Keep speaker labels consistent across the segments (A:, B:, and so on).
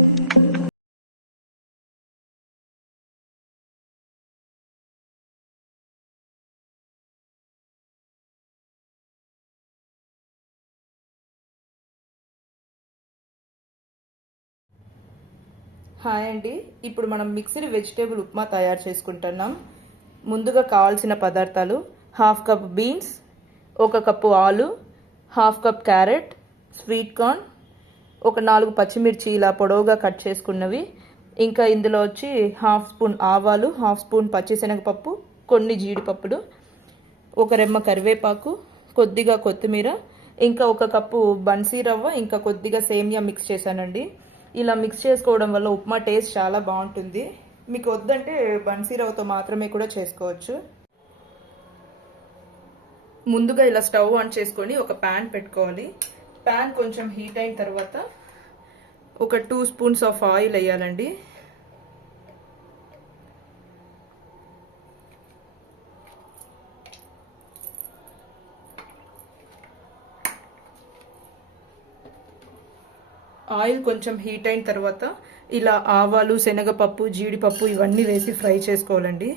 A: Hi అండి. ఇప్పుడు మనం మిక్స్డ్ వెజిటేబుల్ ఉప్మా తయారు చేసుకుంటున్నాం. ముందుగా కావాల్సిన పదార్థాలు హాఫ్ కప్ బీన్స్ ఒక కప్పు ఆలు half cup carrot sweet corn ఒక నాలుగు పచ్చిమిర్చి ఇలా పొడవుగా కట్ చేసుకున్నవి. ఇంకా ఇందులో వచ్చి హాఫ్ స్పూన్ ఆవాలు హాఫ్ స్పూన్ పచ్చిశనగపప్పు కొన్ని జీడిపప్పులు ఒక రెమ్మ కరివేపాకు కొద్దిగా కొత్తిమీర ఇంకా ఒక కప్పు బన్సీ రవ్వ ఇంకా కొద్దిగా సేమియా మిక్స్ చేశానండి. ఇలా మిక్స్ చేసుకోవడం వల్ల ఉప్మా టేస్ట్ చాలా బాగుంటుంది. మీకు వద్దంటే బన్సీ రవ్వతో మాత్రమే కూడా చేసుకోవచ్చు. ముందుగా ఇలా స్టవ్ ఆన్ చేసుకొని ఒక ప్యాన్ పెట్టుకోవాలి. ప్యాన్ కొంచెం హీట్ అయిన తర్వాత ఒక టూ స్పూన్స్ ఆఫ్ ఆయిల్ వేయాలండి. ఆయిల్ కొంచెం హీట్ అయిన తర్వాత ఇలా ఆవాలు శనగపప్పు జీడిపప్పు ఇవన్నీ వేసి ఫ్రై చేసుకోవాలండి.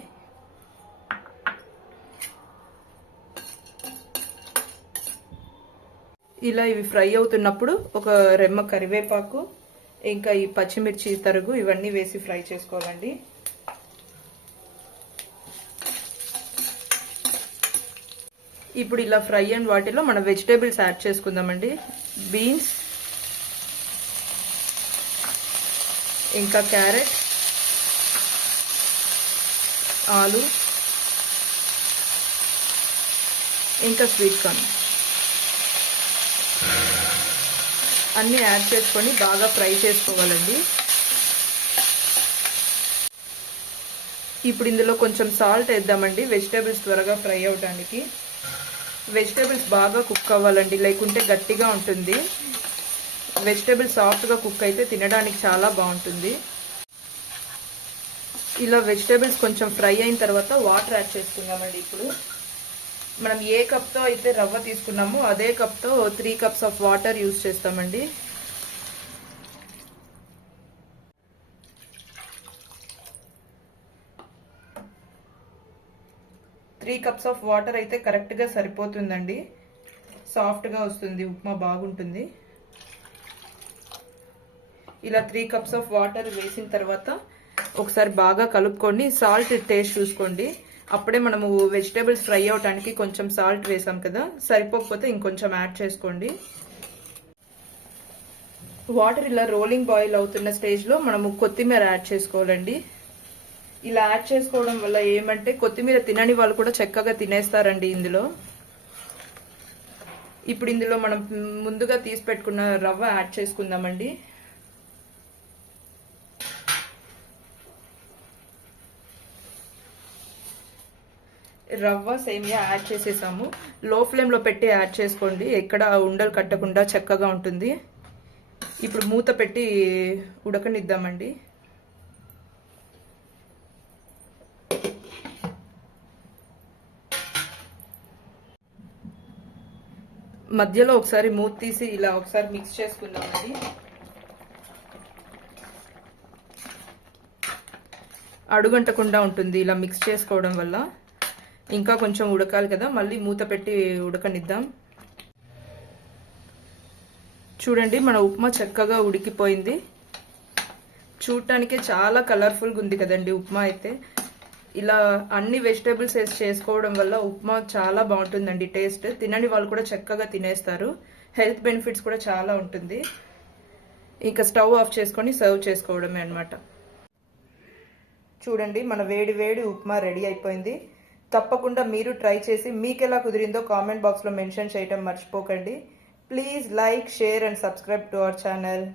A: ఇలా ఇవి ఫ్రై అవుతున్నప్పుడు ఒక రెమ్మ కరివేపాకు ఇంకా ఈ పచ్చిమిర్చి తరుగు ఇవన్నీ వేసి ఫ్రై చేసుకోవాలండి. ఇప్పుడు ఇలా ఫ్రై అండ్ వాటిలో మనం వెజిటేబుల్స్ యాడ్ చేసుకుందామండి. బీన్స్ ఇంకా క్యారెట్ ఆలు ఇంకా స్వీట్ కార్న్. అన్నీ యాడ్ చేసుకొని బాగా ఫ్రై చేసుకోవాలండి. ఇప్పుడు ఇందులో కొంచెం సాల్ట్ వేద్దామండి. వెజిటేబుల్స్ త్వరగా ఫ్రై అవడానికి వెజిటేబుల్స్ బాగా కుక్ అవ్వాలండి. లేకుంటే గట్టిగా ఉంటుంది. వెజిటేబుల్ సాఫ్ట్గా కుక్ అయితే తినడానికి చాలా బాగుంటుంది. ఇలా వెజిటేబుల్స్ కొంచెం ఫ్రై అయిన తర్వాత వాటర్ యాడ్ చేసుకుందామండి ఇప్పుడు. మనం ఏ కప్తో అయితే రవ్వ తీసుకున్నామో అదే కప్తో three cups of water use చేస్తామండి. త్రీ కప్స్ ఆఫ్ వాటర్ అయితే కరెక్ట్గా సరిపోతుందండి. సాఫ్ట్గా వస్తుంది ఉప్మా బాగుంటుంది. ఇలా త్రీ కప్స్ ఆఫ్ వాటర్ వేసిన తర్వాత ఒకసారి బాగా కలుపుకొని సాల్ట్ టేస్ట్ చూసుకోండి. అప్పుడే మనము వెజిటేబుల్స్ ఫ్రై అవడానికి కొంచెం సాల్ట్ వేసాం కదా. సరిపోకపోతే ఇంకొంచెం యాడ్ చేసుకోండి. వాటర్ ఇలా రోలింగ్ బాయిల్ అవుతున్న స్టేజ్లో మనము కొత్తిమీర యాడ్ చేసుకోవాలండి. ఇలా యాడ్ చేసుకోవడం వల్ల ఏమంటే కొత్తిమీర తినని వాళ్ళు కూడా చక్కగా తినేస్తారండి ఇందులో. ఇప్పుడు ఇందులో మనం ముందుగా తీసి పెట్టుకున్న రవ్వ యాడ్ చేసుకుందామండి. రవ్వ సేమియా యాడ్ చేసేసాము. లో ఫ్లేమ్లో పెట్టి యాడ్ చేసుకోండి. ఎక్కడ ఉండలు కట్టకుండా చక్కగా ఉంటుంది. ఇప్పుడు మూత పెట్టి ఉడకనిద్దామండి. మధ్యలో ఒకసారి మూత తీసి ఇలా ఒకసారి మిక్స్ చేసుకుందామండి. అడుగంటకుండా ఉంటుంది ఇలా మిక్స్ చేసుకోవడం వల్ల. ఇంకా కొంచెం ఉడకాలి కదా మళ్ళీ మూత పెట్టి ఉడకనిద్దాం. చూడండి మన ఉప్మా చక్కగా ఉడికిపోయింది. చూడటానికే చాలా కలర్ఫుల్గా ఉంది కదండి ఉప్మా అయితే. ఇలా అన్ని వెజిటేబుల్స్ వేసి చేసుకోవడం వల్ల ఉప్మా చాలా బాగుంటుందండి టేస్ట్ తినని వాళ్ళు కూడా చక్కగా తినేస్తారు. హెల్త్ బెనిఫిట్స్ కూడా చాలా ఉంటుంది. ఇంకా స్టవ్ ఆఫ్ చేసుకొని సర్వ్ చేసుకోవడమే అనమాట చూడండి మన వేడి వేడి ఉప్మా రెడీ అయిపోయింది. తప్పకుండా మీరు ట్రై చేసి మీకు ఎలా కుదిరిందో కామెంట్ బాక్స్లో మెన్షన్ చేయడం మర్చిపోకండి. Please like share and subscribe to our channel